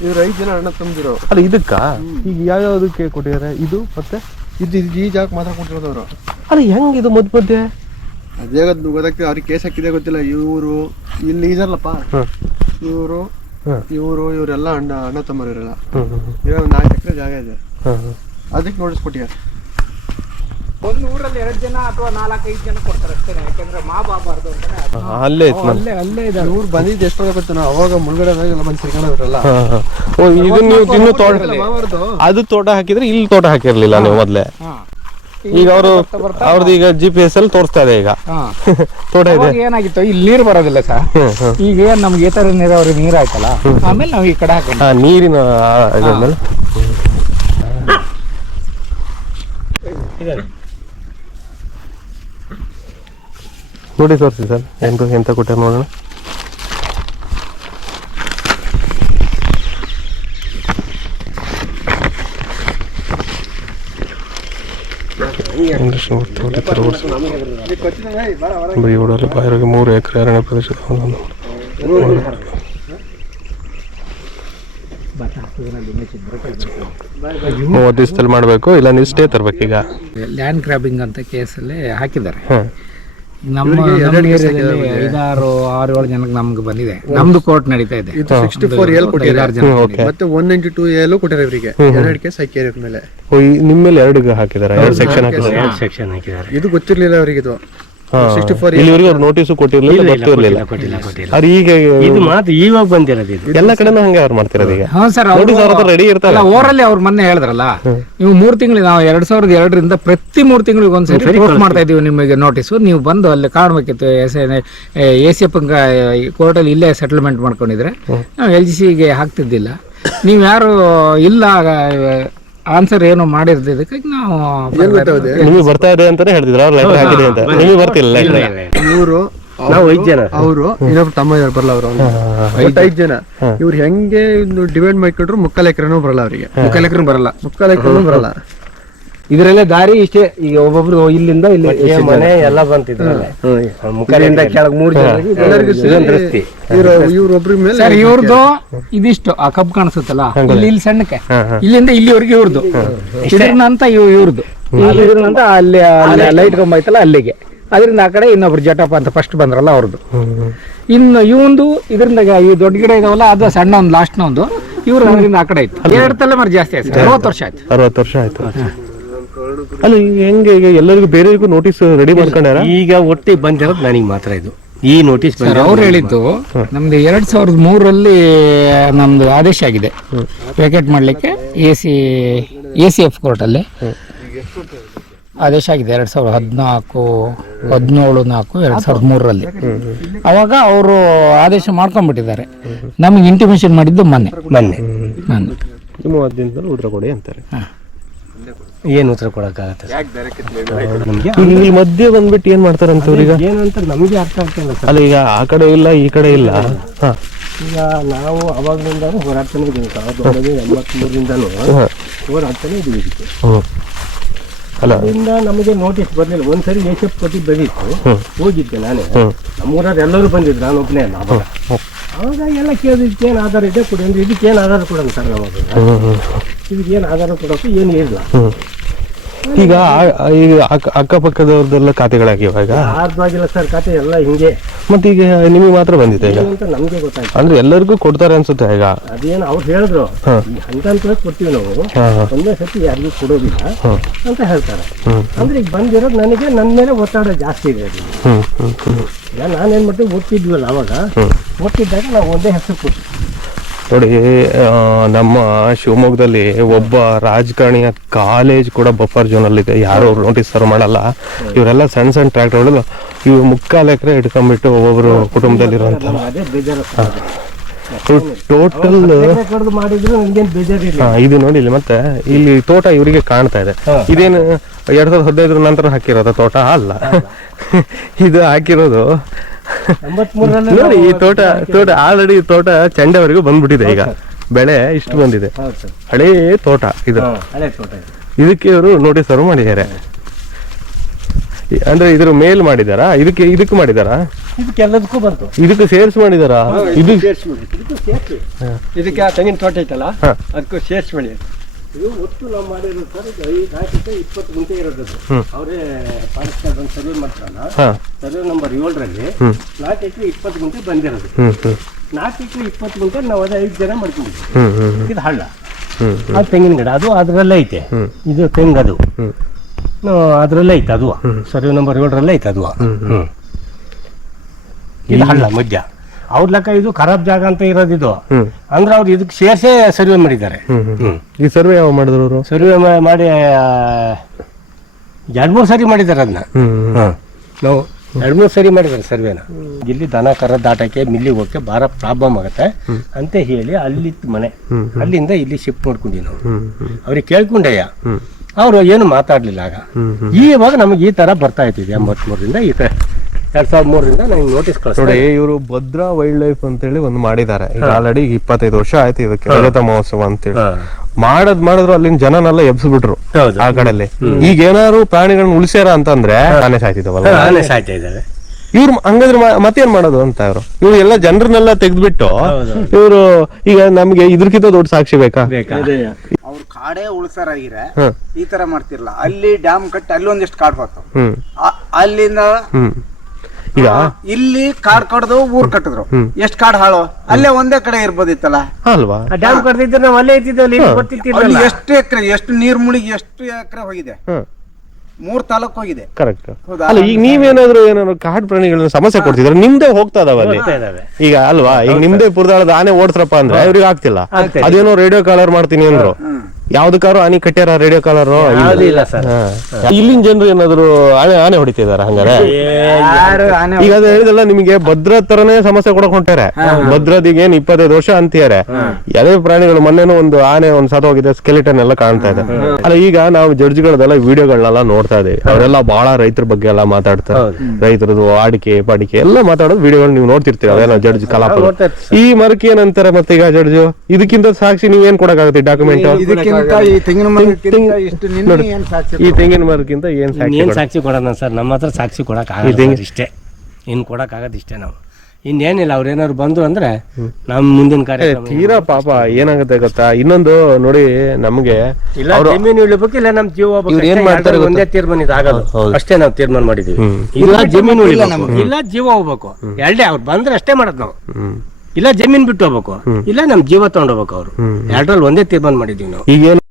ಇವ್ರು ಐದ್ ಜನ ಅಣ್ಣ ತಂದಿರೋ ಅಲ್ಲ ಇದಕ್ಕ? ಈಗ ಯಾವ್ಯಾವ್ದಕ್ಕೆ ಕೊಟ್ಟಿದ್ದಾರೆ ಇದು ಮತ್ತೆ? ಇದು ಇದು ಈ ಜಾಗ ಮಾತ್ರ ಕೊಟ್ಟಿರೋದವ್ರು ಅಲ್ಲ ಹೆಂಗ್ ಇದು ಮಧ್ಯ ಮಧ್ಯೆ ಅದೇ ಗೊತ್ತಾಗ್ತದೆ ಅವ್ರಿಗೆ ಕೇಸ್ ಹಾಕಿದೆ ಗೊತ್ತಿಲ್ಲ. ಇವರು ಇಲ್ಲಿ ಇದಲ್ಲಪ್ಪ ಹ್ಮ್. ಇವರು ಇವರು ಇವರೆಲ್ಲ ಅಣ್ಣ ಅಣ್ಣ ತಮ್ಮರು ಇರಲ್ಲ ಹ್ಮ್ ಹ್ಮ್ ಇವಾಗ ಒಂದು ನಾಲ್ಕು ಎಕರೆ ಜಾಗ ಇದೆ. ಅದಕ್ಕೆ ನೋಟಿಸ್ ಕೊಟ್ಟಿದ್ದಾರೆ. ಒಂದು ಊರಲ್ಲಿ ಎರಡು ಜನ ಅಥವಾ ನಾಲ್ಕೈದು ಜನ ಕೊಡ್ತಾರೆ ಅಷ್ಟೇ ಯಾಕಂದ್ರೆ ಮಾ ಬಾಬಾರ್ದು ಅಂತಾನೆ ಅದು. ಅಲ್ಲೇ ಐತ್ ಅಲ್ಲೇ ಅಲ್ಲೇ ಇದೆ ಇವ್ರು ಬಂದಿದ್ದು ಎಷ್ಟು ಗೊತ್ತ ನಾವು. ಅವಾಗ ಮುಳುಗಡೆ ಎಲ್ಲ ಬಂದು ಹಾ. ಓ ಇದು ನೀವು ತಿನ್ನು ತೋಟ ಅದು ತೋಟ ಹಾಕಿದ್ರೆ ಇಲ್ಲಿ ತೋಟ ಹಾಕಿರ್ಲಿಲ್ಲ ನೀವು ಮೊದ್ಲೇ. ಈಗ ಅವರು ಅವ್ರದ್ದು ಈಗ ಜಿ ಪಿ ಎಸ್ ಅಲ್ಲಿ ತೋರಿಸ್ತಾ ಇದೆ ಈಗ. ತೋಟ ಇದೆ. ಏನಾಗಿತ್ತು? ಇಲ್ಲಿ ನೀರು ಬರೋದಿಲ್ಲ ಸರ್. ಈಗ ಏನ್ ನಮ್ಗೆ ಈ ತರ ನೀರಾವರಿ ನೀರು ಆಯ್ತಲ್ಲ? ಆಮೇಲೆ ನಾವು ಈ ಕಡೆ ಹಾಕೋಣ. ನೀರಿನ ಇದಾದ್ಮೇಲೆ. ನೋಡಿ ತೋರಿಸಿ ಸರ್ ಎಂತ ಎಂತ ಕೊಟ್ಟೆ ನೋಡೋಣ. ಇಂಗ್ಲಿಷ್ ವರ್ಷ ಬೈಗೂಡಲ್ಲಿ ಬಾಯಿಗೆ ಮೂರು ಎಕರೆ ಅರಣ್ಯ ಪ್ರದೇಶದ ಮೂವತ್ತು ದಿವಸದಲ್ಲಿ ಮಾಡಬೇಕು ಇಲ್ಲ ನೀವು ಸ್ಟೇ ಈಗ. ಲ್ಯಾಂಡ್ ಕ್ರಾಬಿಂಗ್ ಅಂತ ಕೇಸಲ್ಲಿ ಹಾಕಿದ್ದಾರೆ. ಹಾಂ. ನಮ್ಮ ನಮ್ಮ ಏರಿಯಾದಲ್ಲಿ ಐದಾರು ಆರು ಏಳು ಜನಕ್ಕೆ ನಮ್ಗೆ ಬಂದಿದೆ. ನಮ್ದು ಕೋರ್ಟ್ ನಡೀತಾ ಇದೆ. ಇದು ಸಿಕ್ಸ್ಟಿ ಫೋರ್ ಎಲ್ ಕೊಟ್ಟಿದ್ದಾರೆ. ಐದಾರು ಜನ ಮತ್ತೆ ಒನ್ ಇಂಟು ಟೂ ಎಲ್ ಕೊಟ್ಟಿದ್ದಾರೆ ಇವರಿಗೆ. ಎರಡು ಕೇಸ್ ಹಾಕಿದ್ದಾರೆ ಮೇಲೆ. ನಿಮ್ಮ ಮೇಲೆ ಎರಡು ಹಾಕಿದ್ದಾರೆ ಎರಡು ಸೆಕ್ಷನ್ ಹಾಕಿದ್ದಾರೆ ಸೆಕ್ಷನ್ ಹಾಕಿದ್ದಾರೆ. ಇದು ಗೊತ್ತಿರ್ಲಿಲ್ಲ ಅವರಿಗೆ ಇದು. ಸಿಕ್ಸ್ಟಿ ಫೋರ್ ಇಲ್ಲಿವರೆಗೂ ಅವ್ರು ನೋಟಿಸ್ ಕೊಟ್ಟಿರಲಿಲ್ಲ ಗೊತ್ತಿರಲಿಲ್ಲ ಕೊಟ್ಟಿಲ್ಲ ಕೊಟ್ಟಿಲ್ಲ ಅವ್ರು ಈಗ ಇದು ಮಾತು ಇವಾಗ ಬಂದಿರೋದು ಇದು. ಎಲ್ಲ ಕಡೆನೂ ಹಂಗೆ ಅವ್ರು ಮಾಡ್ತಿರೋದು ಈಗ. ಹಾ ಸರ್ ನೋಟಿಸ್ ಅವ್ರ ಹತ್ರ ರೆಡಿ ಇರ್ತಾರೆ. ಓರಲ್ಲಿ ಅವ್ರು ಮೊನ್ನೆ ಹೇಳಿದ್ರಲ್ಲ ನೀವು ಮೂರು ತಿಂಗಳು ನಾವು ಎರಡ್ ಸಾವಿರದ ಎರಡರಿಂದ ಪ್ರತಿ ಮೂರ್ ತಿಂಗಳಿಗೆ ಒಂದ್ಸರಿ ಪೋಸ್ಟ್ ಮಾಡ್ತಾ ಇದೀವಿ ನಿಮಗೆ ನೋಟಿಸ್ ನೀವು ಬಂದು ಅಲ್ಲಿ ಕಾಣಬೇಕಿತ್ತು ಎಸ್ ಎ ಸಿ ಎಫ್ ಕೋರ್ಟಲ್ಲಿ ಇಲ್ಲೇ ಸೆಟಲ್ಮೆಂಟ್ ಮಾಡ್ಕೊಂಡಿದ್ರೆ ನಾವು ಎಲ್ ಜಿ ಸಿಗೆ ಹಾಕ್ತಿದ್ದಿಲ್ಲ. ನೀವು ಯಾರು ಇಲ್ಲ ಆನ್ಸರ್ ಏನು ಇದಕ್ಕಾಗಿ ನಾವು ನಿಮಗೆ ಬರ್ತಾ ಇದೆ ಅಂತಾನೆ ಹೇಳ್ತಿದ್ರು ಅವ್ರು ಲೆಟರ್ ಹಾಕಿದೆ ಅಂತ. ನಿಮಗೆ ಬರ್ತಿಲ್ಲ ಲೆಟರ್ ಇವರು ನಾವು ಐದು ಜನ. ಅವರು ಇನ್ನೊಬ್ರು ತಮ್ಮ ಇದಾರೆ ಬರಲ್ಲ ಅವರು ಒಟ್ಟು ಐದು ಜನ. ಇವ್ರು ಹೆಂಗೆ ಡಿವೈಡ್ ಮಾಡ್ಕೊಂಡ್ರು ಮುಕ್ಕಾಲು ಎಕರೆನೂ ಬರಲ್ಲ ಅವರಿಗೆ. ಮುಖಲೆಕ್ಕರು ಬರಲ್ಲ. ಮುಕ್ಕಾಲು ಎಕರೆನೂ ಬರಲ್ಲ. ಇದರಲ್ಲೇ ದಾರಿ ಇಷ್ಟೇ. ಈಗ ಒಬ್ಬೊಬ್ರು ಇಲ್ಲಿಂದ ಇಲ್ಲಿ ಮನೆ ಎಲ್ಲ ಬಂತಿದ್ರಲ್ಲ. ಮುಖದಿಂದ ಕೆಳಗೆ ಮೂರು ಇದೊಂದು ರಸ್ತೆ ಇವ್ರು ಇವ್ರೊಬ್ರ ಮೇಲೆ ಸರ್ ಇವ್ರದ್ದು ಇದಿಷ್ಟು ಆ ಕಬ್ ಕಾಣಿಸುತ್ತಲ್ಲ ಇಲ್ಲಿ ಇಲ್ಲಿ ಸಣ್ಣಕ್ಕೆ. ಇಲ್ಲಿಂದ ಇಲ್ಲಿವರೆಗೆ ಇವ್ರದ್ದು ಅಂತ ಇವ್ ಇವ್ರದ್ದು ಅಂತ ಅಲ್ಲಿ ಲೈಟ್ ಕಂಬ ಐತಲ್ಲ ಅಲ್ಲಿಗೆ. ಅದರಿಂದ ಆ ಕಡೆ ಇನ್ನೊಬ್ರು ಜಟಪ್ಪ ಅಂತ ಫಸ್ಟ್ ಬಂದ್ರಲ್ಲ ಅವ್ರದ್ದು ಇನ್ನು ಇವಂದು ಇದರಿಂದ ಈ ದೊಡ್ಡ ಗಿಡ ಇದಾವಲ್ಲ ಅದು ಸಣ್ಣ ಒಂದು ಲಾಸ್ಟ್ ಒಂದು ಇವ್ರಿಂದ ಅದರಿಂದ ಆ ಕಡೆ ಇತ್ತು. ಎರಡು ತಲೆಮಾರು ಜಾಸ್ತಿ ಆಯ್ತು. ಅರವತ್ತು ವರ್ಷ ಆಯ್ತು. ಅರವತ್ತು ವರ್ಷ ಆಯ್ತು. ಅಲ್ಲ ಈಗ ಹೆಂಗೆ ಈಗ ಎಲ್ಲರಿಗೂ ಬೇರೆಯವರಿಗೂ ನೋಟಿಸ್ ರೆಡಿ ಮಾಡ್ಕೊಂಡಾರ? ಈಗ ಒಟ್ಟಿಗೆ ಬಂದಿರೋದು ನನಗೆ ಮಾತ್ರ ಇದು. ಈ ನೋಟಿಸ್ ಸರ್ ಅವ್ರು ಹೇಳಿದ್ದು ನಮ್ದು ಎರಡ್ ಸಾವಿರದ ಮೂರರಲ್ಲಿ ನಮ್ದು ಆದೇಶ ಆಗಿದೆ. ವೇಕೆಟ್ ಮಾಡಲಿಕ್ಕೆ A C A C F ಕೋರ್ಟಲ್ಲಿ ಆದೇಶ ಆಗಿದೆ ಎರಡ್ ಸಾವಿರದ ಹದಿನಾಲ್ಕು ಹದಿನೇಳು ನಾಲ್ಕು ಎರಡ್ ಸಾವಿರದ ಮೂರರಲ್ಲಿ. ಅವಾಗ ಅವರು ಆದೇಶ ಮಾಡ್ಕೊಂಡ್ಬಿಟ್ಟಿದ್ದಾರೆ. ನಮಗೆ ಇಂಟಿಮೇಷನ್ ಮಾಡಿದ್ದು ಮೊನ್ನೆ. ಮೊನ್ನೆ. ಮೊನ್ನೆ. ಮೂವತ್ತು ದಿನದಲ್ಲಿ ಉತ್ತರ ಕೊಡಿ ಅಂತಾರೆ. ಏನು ಉತ್ತರ ಕೊಡಕ್ಕಾಗತ್ತೆ ನಮ್ಗೆ ಈಗ ಇಲ್ಲಿ ಮಧ್ಯೆ ಬಂದ್ಬಿಟ್ಟು ಏನ್ ಮಾಡ್ತಾರಂತ ಈಗ ಏನಂತ ಅಂತ ನಮಗೆ ಅರ್ಥ ಆಗ್ತಿಲ್ಲ ಸರ್. ಅಲ್ಲ ಈಗ ಆ ಕಡೆ ಇಲ್ಲ ಈ ಕಡೆ ಇಲ್ಲ. ಹಾ. ಈಗ ನಾವು ಅವಾಗಲಿಂದ ಹೋರಾಡ್ತಾನೆ ಇದ್ದೀವಿ ಸಾವಿರದ ಎಂಬತ್ಮೂರರಿಂದನೂ ಹಾ. ಹೋರಾಡ್ತಾನೆ ಇದ್ದೀವಿ ಇದಕ್ಕೆ. ಅದರಿಂದ ನಮಗೆ ನೋಟಿಸ್ ಬರಲಿಲ್ಲ. ಒಂದ್ಸರಿ ಏಷ್ಯಪ್ ಕೊಟ್ಟು ಬಂದಿತ್ತು ಹೋಗಿದ್ದೆ ನಾನೇ. ನಮ್ಮೂರಲ್ಲಿ ಎಲ್ಲರೂ ಬಂದಿದ್ರು ನಾನು ಒಬ್ಬನೇ ಅಲ್ಲ ಅವಾಗ ಎಲ್ಲ ಕೇಳಿದಕ್ಕೆ ಏನು ಆಧಾರ ಇದೆ ಕೊಡಿ ಅಂದ್ರೆ ಇದಕ್ಕೇನು ಆಧಾರ ಕೊಡೋಣ ಸರ್ ನಮಗೆ? ಇದಕ್ಕೇನು ಆಧಾರ ಕೊಡೋಕೆ ಏನು ಇಲ್ಲ. ಈಗ ಆ- ಈಗ ಅಕ್ಕ ಅಕ್ಕಪಕ್ಕದವ್ರದ್ದೆಲ್ಲ ಖಾತೆಗಳಾಗಿವ ಈಗ ಸರ್ ಖಾತೆ ಎಲ್ಲ ಹಿಂಗೆ. ಮತ್ತೆ ಈಗ ನಿಮಗೆ ಮಾತ್ರ ಬಂದಿದೆ ಈಗ? ಏನು ಅಂತ ನಮಗೆ ಗೊತ್ತಾಯ್ತು. ಅಂದ್ರೆ ಎಲ್ಲರಿಗೂ ಕೊಡ್ತಾರೆ ಅನ್ಸುತ್ತೆ ಈಗ? ಅದೇನು ಅವ್ರು ಹೇಳಿದ್ರು. ಹಾ. ಈ ಹಂತ ಹಂತವಾಗಿ ಕೊಡ್ತೀವಿ ನಾವು. ಹಾ ಹಾ. ಒಂದೇ ಸತಿ ಯಾರಿಗೂ ಕೊಡೋದಿಲ್ಲ ಹ್ಮ್. ಅಂತ ಹೇಳ್ತಾರೆ. ಹ್ಮ್ ಅಂದ್ರೆ ಈಗ ಬಂದಿರೋದು ನನಗೆ ನನ್ನ ಮೇಲೆ ಒತ್ತಡ ಜಾಸ್ತಿ ಇದೆ ಅದು. ಹ್ಮ್ ಹ್ಮ್ ಹ್ಮ್. ಈಗ ನಾನೇನ್ ಮಾಡ್ತೀವಿ ಅವಾಗ ಓದ್ತಿದ್ದಾಗ ನಾವು ಒಂದೇ ಹೆಸರು ಕೊಟ್ಟು ನೋಡಿ ನಮ್ಮ ಶಿವಮೊಗ್ಗದಲ್ಲಿ ಒಬ್ಬ ರಾಜಕಾರಣಿಯ ಕಾಲೇಜ್ ಕೂಡ ಬಫರ್ ಜೋನ್ ಅಲ್ಲಿ ಇದೆ ಯಾರು ನೋಟಿಸ್ ಸರ್ವ್ ಮಾಡಲ್ಲ. ಇವರೆಲ್ಲ ಸಣ್ಣ ಸಣ್ಣ ಟ್ರ್ಯಾಕ್ಟರ್ಗಳು ಇವು ಮುಕ್ಕಾಲು ಎಕರೆ ಇಟ್ಕೊಂಡ್ಬಿಟ್ಟು ಒಬ್ಬೊಬ್ರು ಕುಟುಂಬದಲ್ಲಿ ಟೋಟಲ್ ಇದು ನೋಡಿ ಇಲ್ಲಿ ಮತ್ತೆ ಇಲ್ಲಿ ತೋಟ ಇವರಿಗೆ ಕಾಣ್ತಾ ಇದೆ. ಇದೇನು ಎರಡ್ ಸಾವಿರದ ಹದಿನೈದರ ನಂತರ ಹಾಕಿರೋದ ತೋಟ? ಅಲ್ಲ. ಇದು ಹಾಕಿರೋದು ನೋಡಿ ಈ ತೋಟ ತೋಟ ಆಲ್ರೆಡಿ ತೋಟ ಚಂಡವರೆಗೂ ಬಂದ್ಬಿಟ್ಟಿದೆ ಈಗ. ಬೆಳೆ ಇಷ್ಟು ಬಂದಿದೆ. ಹಳೇ ತೋಟ ಇದು. ಇದಕ್ಕೆ ಇವರು ನೋಟಿಸ್ ಅವರು ಮಾಡಿದ್ದಾರೆ. ಈ- ಅಂದ್ರೆ ಇದ್ರ ಮೇಲ್ ಮಾಡಿದಾರಾ? ಇದಕ್ಕೆ ಇದಕ್ಕೆ ಮಾಡಿದಾರಾ? ಇದಕ್ಕೆಲ್ಲದಕ್ಕೂ ಬಂತು. ಇದಕ್ಕೆ ಸೇರ್ಸ್ ಮಾಡಿದಾರಾ? ಇದು ಇದಕ್ಕೆ ಆ ತೆಂಗಿನ ತೋಟ ಐತಲ್ಲ. ಅದಕ್ಕೂ ಸೇರ್ಸ್ ಮಾಡಿ ಇದು ಒಟ್ಟು ನಾವು ಮಾಡಿರೋದು ಸರ್ ಇದು ಐದು ನಾಲ್ಕಿಂದ ಇಪ್ಪತ್ತು ಗುಂಟೆ ಇರೋದು. ಅವರೇ ಫಾರೆಸ್ಟ್ ಒಂದು ಸರ್ವೆ ಮಾಡ್ತಾರಲ್ಲ? ಸರ್ವೆ ನಂಬರ್ ಏಳರಲ್ಲಿ. ನಾಲ್ಕು ಎಕರೆ ಇಪ್ಪತ್ತು ಗುಂಟೆ ಬಂದಿರೋದು. ನಾಲ್ಕು ಎಕರೆ ಇಪ್ಪತ್ತು ಗುಂಟೆ ನಾವು ಅದೇ ಐದು ಜನ ಮಾಡ್ಕೊಂಡಿದ್ವಿ ಇದು ಹಳ್ಳ. ಅದು ತೆಂಗಿನ ಗಿಡ ಅದು ಅದರಲ್ಲೇ ಐತೆ. ಇದು ತೆಂಗದು. ಅದರಲ್ಲೇ ಐತೆ ಅದು ಸರ್ವೆ ನಂಬರ್ ಏಳರಲ್ಲೇ ಐತೆ ಅದು ಇದು ಹಳ್ಳ ಮಧ್ಯ. ಅವ್ರ ಲೆಕ್ಕ ಇದು ಖರಾಬ್ ಜಾಗ ಅಂತ ಇರೋದು ಇದು. ಅಂದ್ರೆ ಅವ್ರು ಇದಕ್ಕೆ ಸೇರ್ಸೇ ಸರ್ವೆ ಮಾಡಿದ್ದಾರೆ. ಈ ಸರ್ವೆ ಯಾವ ಮಾಡಿದ್ರು ಅವರು? ಸರ್ವೆ ಮಾಡಿ ಎರಡು ಮೂರು ಸರಿ ಮಾಡಿದ್ದಾರೆ ಅದನ್ನ ನಾವು ಎರಡು ಮೂರು ಸರಿ ಮಾಡಿದ್ದಾರೆ ಸರ್ವೆನ. ಇಲ್ಲಿ ದನ ಕರ ದಾಟಕ್ಕೆ ಮಿಲ್ಲಿಗೆ ಹೋಗಕ್ಕೆ ಭಾಳ ಪ್ರಾಬ್ಲಮ್ ಆಗುತ್ತೆ. ಅಂತ ಹೇಳಿ ಅಲ್ಲಿತ್ತು ಮನೆ. ಅಲ್ಲಿಂದ ಇಲ್ಲಿ ಶಿಫ್ಟ್ ಮಾಡ್ಕೊಂಡಿ ನಾವು. ಅವ್ರಿಗೆ ಕೇಳ್ಕೊಂಡಯ್ಯ. ಅವರು ಏನು ಮಾತಾಡ್ಲಿಲ್ಲ ಆಗ. ಇವಾಗ ನಮಗೆ ಈ ತರ ಬರ್ತಾ ಇತ್ತಿದೆ ಎಂಬತ್ಮೂರರಿಂದ ಈ ತ- ಎರಡ್ ಸಾವಿರದ ಮೂರರಿಂದ ನನಗೆ ನೋಟಿಸ್ ನೋಡಿ ಕಳಿಸ್ತಾರೆ ಇವರು ಭದ್ರಾ ವೈಲ್ಡ್ ಲೈಫ್ ಅಂತೇಳಿ ಒಂದು ಮಾಡಿದ್ದಾರೆ. ಈಗ ಆಲ್ರೆಡಿ ಇಪ್ಪತ್ತೈದು ವರ್ಷ ಆಯ್ತು ಇದಕ್ಕೆ ಅಮೃತ ಮಹೋತ್ಸವ ಅಂತೇಳಿ. ಮಾಡದ್ ಮಾಡಿದ್ರು ಅಲ್ಲಿನ ಜನನೆಲ್ಲ ಎಬ್ಸ್ಬಿಟ್ರು ಆ ಕಡೆಯಲ್ಲಿ. ಈಗ ಏನಾದ್ರು ಪ್ರಾಣಿಗಳನ್ನ ಉಳಿಸ್ಯಾರ ಅಂತಂದ್ರೆ ಆನೆ ಸಾಯ್ತಿದ್ದಾವಲ್ಲ. ಆನೆ ಸಾಯ್ತಾ ಇದ್ದಾರೆ ಇವ್ರು ಹಂಗಂದ್ರೆ ಮತ್ತೇನ್ ಮಾಡೋದು ಅಂತ ಇವ್ರು? ಇವ್ರು ಎಲ್ಲ ಜನರನ್ನೆಲ್ಲ ತೆಗೆದ್ಬಿಟ್ಟು ಇವರು ಈಗ ನಮ್ಗೆ ಇದ್ರಕ್ಕಿಂತ ದೊಡ್ಡ ಸಾಕ್ಷಿ ಬೇಕಾ? ಅವ್ರ ಅವ್ರು ಕಾಡೇ ಉಳ್ಸಾರಾಗಿರೆ ಈ ತರ ಮಾಡ್ತಿರ್ಲ ಅಲ್ಲಿ ಡ್ಯಾಮ್ ಕಟ್ಟಿ ಅಲ್ಲಿ ಒಂದಿಷ್ಟು ಕಾಡ್ ಬರ್ತಾವ ಹ್ಮ್ ಅಲ್ಲಿಂದ ಹ್ಮ್. ಈಗ? ಇಲ್ಲಿ ಕಾಡ್ ಕಡ್ದು ಊರ್ ಕಟ್ಟಿದ್ರು. ಎಷ್ಟ್ ಕಾಡ್ ಹಾಳು? ಅಲ್ಲೇ ಒಂದೇ ಕಡೆ ಇರ್ಬೋದಿತ್ತಲ್ಲ? ಅಲ್ವಾ? ಡ್ಯಾಮ್ ಕಡ್ದಿದ್ರೆ ನಾವು ಅಲ್ಲೇ ಇದ್ದಿದ್ದಲ್ಲಿ ಅಲ್ಲಿ ಎಷ್ಟು ಎಕರೆ ಎಷ್ಟು ನೀರ್ ಮುಳುಗಿ ಎಷ್ಟು ಎಕರೆ ಹೋಗಿದೆ? ಮೂರ್ ತಾಲೂಕ್ ಹೋಗಿದೆ. ಕರೆಕ್ಟ್ ಅಲ್ಲ ಈಗ ನೀವೇನಾದ್ರು ಏನಾದ್ರು ಕಾಡು ಪ್ರಾಣಿಗಳನ್ನ ಸಮಸ್ಯೆ ಕೊಡ್ತಿದ್ರೆ? ನಿಮ್ದೇ ಹೋಗ್ತಾ ಇದಾವ. ಅಲ್ಲಿ ಈಗ ಅಲ್ವಾ? ಈಗ ನಿಮ್ದೇ ಪುರದಾಳದ ಆನೆ ಓಡ್ಸ್ರಪ್ಪ ಅಂದ್ರೆ ಇವ್ರಿಗೆ ಆಗ್ತಿಲ್ಲ. ಅದೇನೋ ರೇಡಿಯೋ ಕಾಲರ್ ಮಾಡ್ತೀನಿ ಅಂದ್ರು. ಯಾವ್ದಕ್ಕಾರು ಆನೆ ಕಟ್ಟ್ಯಾರ ರೇಡಿಯೋ ಕಾಲರ್ ಯಾವ್ದು ಇಲ್ಲ. ಸರ್. ಇಲ್ಲಿನ ಜನರು ಏನಾದ್ರು ಆನೆ ಆನೆ ಹೊಡಿತಿದಾರ ಹಂಗಾರೆ? ಯಾರು ಆನೆ ಈಗ ಅದು ಹೇಳಿದಲ್ಲ ನಿಮಗೆ ಭದ್ರ ತರನೇ ಸಮಸ್ಯೆ ಕೊಡಕ್ ಹೊಂಟಾರೆ ಭದ್ರದಿಗೆ ಏನ್ ಇಪ್ಪತ್ತೈದು ವರ್ಷ ಅಂತಿದ್ದಾರೆ. ಯಾವುದೇ ಪ್ರಾಣಿಗಳು ಮೊನ್ನೆನೂ ಒಂದು ಆನೆ ಒಂದ್ ಸತ ಹೋಗಿದೆ ಸ್ಕೆಲಿಟನ್ ಎಲ್ಲ ಕಾಣ್ತಾ ಇದೆ. ಅಲ್ಲ ಈಗ ನಾವು ಜಡ್ಜ್ಗಳದೆಲ್ಲ ವಿಡಿಯೋಗಳನ್ನೆಲ್ಲ ನೋಡ್ತಾ ಇದೀವಿ ಅವರೆಲ್ಲ ಬಹಳ ರೈತರ ಬಗ್ಗೆ ಎಲ್ಲ ಮಾತಾಡ್ತಾರೆ ರೈತರದು ಆಡಿಕೆ ಪಾಡಿಕೆ ಎಲ್ಲ ಮಾತಾಡೋದು ವಿಡಿಯೋಗಳು ನೀವು ನೋಡ್ತಿರ್ತೀರ. ಅವೆಲ್ಲ ಜಡ್ಜ್ ಕಲಾಪ. ಈ ಮರಕ್ಕೆ ಏನಂತಾರೆ ಮತ್ತೆ ಈಗ ಜಡ್ಜ್? ಇದಕ್ಕಿಂತ ಸಾಕ್ಷಿ ನೀವೇನ್ ಕೊಡಕ್ಕಾಗತ್ತೆ ಡಾಕ್ಯುಮೆಂಟ್ ಈ ತೆಂಗಿನ ಮರಕ್ಕಿಂತ ಇಷ್ಟು ನಿನ್ನೆ ಏನ್ ಸಾಕ್ಷಿ ಈ ತೆಂಗಿನ ಮರಕ್ಕಿಂತ ಏನ್ ಸಾಕ್ಷಿ ಕೊಡೋಣ ಸರ್? ನಮ್ಮ ಹತ್ರ ಸಾಕ್ಷಿ ಕೊಡಕ್ ಇದೇನ್- ಆಗಲ್ಲ ಇಷ್ಟೇ. ಇನ್ ಕೊಡಕ್ ಆಗದ್ ಇಷ್ಟೇ ನಾವು. ಇನ್ನೇನಿಲ್ಲ ಅವ್ರು ಏನಾದ್ರು ಬಂದ್ರು ಅಂದ್ರೆ ನಮ್ ಮುಂದಿನ ಕಾರ್ಯ ಕಾರ್ಯಕ್ರಮ ತೀರಾ ಪಾಪ ಏನಾಗುತ್ತೆ ಗೊತ್ತಾ? ಇನ್ನೊಂದು ನೋಡಿ ನಮ್ಗೆ ಇಲ್ಲ ಜಮೀನು ಇಳಿಬೇಕು ಇಲ್ಲ ನಮ್ ಜೀವ ಹೋಗ್ಬೇಕು. ಇವ್ರು ಏನ್ ಅಷ್ಟೇ. ಮಾಡ್ತಾರೆ ಒಂದೇ ತೀರ್ಮಾನ ಇದಾಗಲ್ಲ ಅಷ್ಟೇ ನಾವು ತೀರ್ಮಾನ ಮಾಡಿದೀವಿ. ಇಲ್ಲ ಜಮೀನು ಉಳಿಬೇಕು ಇಲ್ಲ ಜೀವ ಹೋಗ್ಬೇಕು. ಎರಡೇ ಅವ್ರು ಬಂದ್ರೆ ಅಷ್ಟೇ ಮಾಡದ್ ನಾವು. ಹ್ಮ್. ಇಲ್ಲ ಜಮೀನ್ ಬಿಟ್ಟು ಹೋಗ್ಬೇಕು. ಇಲ್ಲ ನಮ್ ಜೀವ ತಗೊಂಡ್ ಹೋಗ್ಬೇಕು ಅವ್ರು. ಎರಡರಲ್ಲಿ ಒಂದೇ ತೀರ್ಮಾನ ಮಾಡಿದೀವಿ ನಾವು. ಈಗೇನು